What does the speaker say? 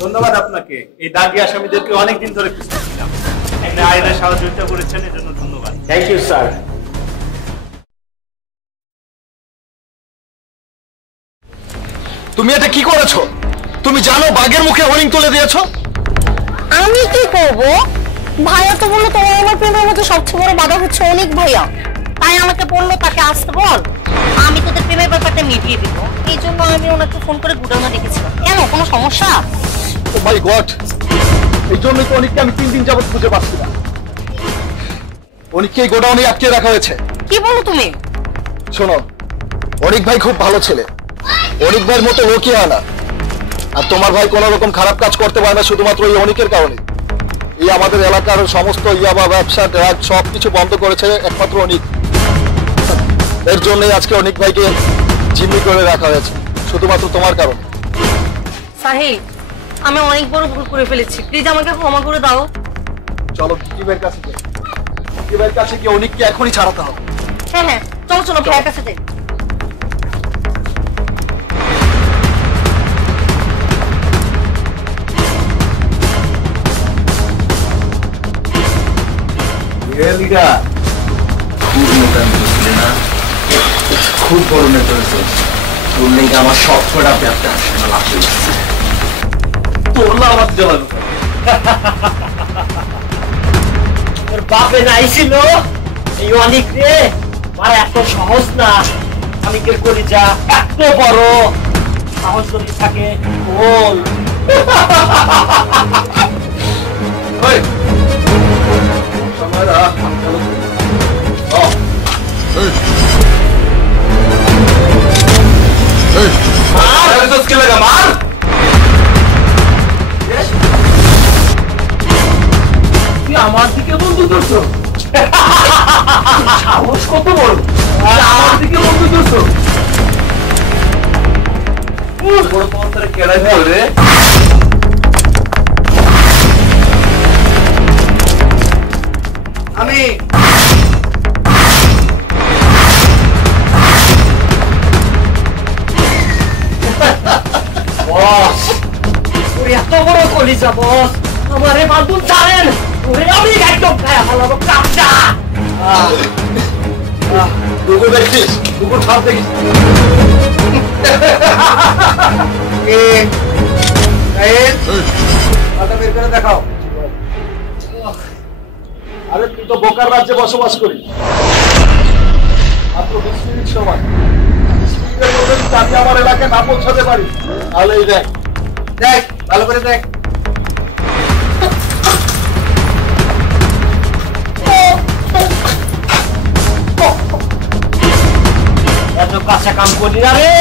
ধন্যবাদ আপনাকে। এই দাগি আসামিদেরকে অনেকদিন ধরে খুঁজতেছিলাম, আপনি আইনের সহযোগিতা করেছেন, এর জন্য ধন্যবাদ। Thank you sir. তুমি এটা কি করেছো? তুমি জানো বাঘের মুখে হরিণ তুলে দিয়েছো? আমি কি করব? ভাইয়া তো বললো তোমার আমার প্রেমের মধ্যে সবচেয়ে বড় বাধা হচ্ছে অনেক ভাইয়া, তাই আমাকে বললো তাকে আসতে বল, আমি তোদের প্রেমের ব্যাপারটা মিটিয়ে দিব। এই জন্য আমি ওনাকে ফোন করে গুডাউনে রেখেছিলাম। কেন, কোনো সমস্যা? ও মাই গড, এই জন্যই তো অনিককে আমি 3 দিন যাবত খুঁজে পাচ্ছি না। অনিককে এই গোডাউনে আটকে রাখা হয়েছে। কি বলো তুমি? শোনো, অনিক ভাই খুব ভালো ছেলে, অনিক ভাইয়ের মতো লোকই হয় না। আর তোমার ভাই কোনো রকম খারাপ কাজ করতে পারে না শুধুমাত্র এই অনিকের কারণে। এই আমাদের এলাকার সমস্ত ইয়াবা ব্যবসা ড্রাগ সব কিছু বন্ধ করেছে একমাত্র অনিক। এর জন্যই আজকে অনিক ভাইকে জিম্মি করে রাখা হয়েছে শুধুমাত্র তোমার কারণে। সাহিল, আমি অনেক বড় ভুল করে ফেলেছি, প্লিজ আমাকে ক্ষমা করে দাও। চলো কিভাবে কাছে যাই, কিভাবে কাছে গিয়ে অনিককে এখনই ছাড়াতে হবে। হ্যাঁ হ্যাঁ, চলো চলো ভাইয়ের কাছে যাই। খুব বড় নেতা হয়েছে, তোর লেগে আমার সব কটা ব্যবসা লাভ হয়েছে। তোরলা আমার জ্বালানো তোর বাপে নাই ছিল এই অনেক রে, আর এত সহজ না। আমি কে করি যা এত বড় সাহস যদি থাকে বল। আমার দিকে বন্ধু করছো? সাহস কত বড়, আমার দিকে বন্ধু করছো? বড় পথে কেড়াই ফেলবে। আমি বস, ওর এত বড় কলিজা বস, আমারে বান্ধব জানেন ওরে আমি একদম খায়া ফেলাবো কাঁচা। কুকুর দেখছিস? কুকুর ছাপ দেখিস? বের করে দেখাও। আরে তুই তো বোকার রাজ্যে বসবাস করিস, মাত্র 20 মিনিট সময়, 20 মিনিটের মধ্যে আমি আমার এলাকায় না পৌঁছাতে পারি তাহলে এই দেখ, দেখ ভালো করে দেখ। এত কাঁচা কাম করি না রে।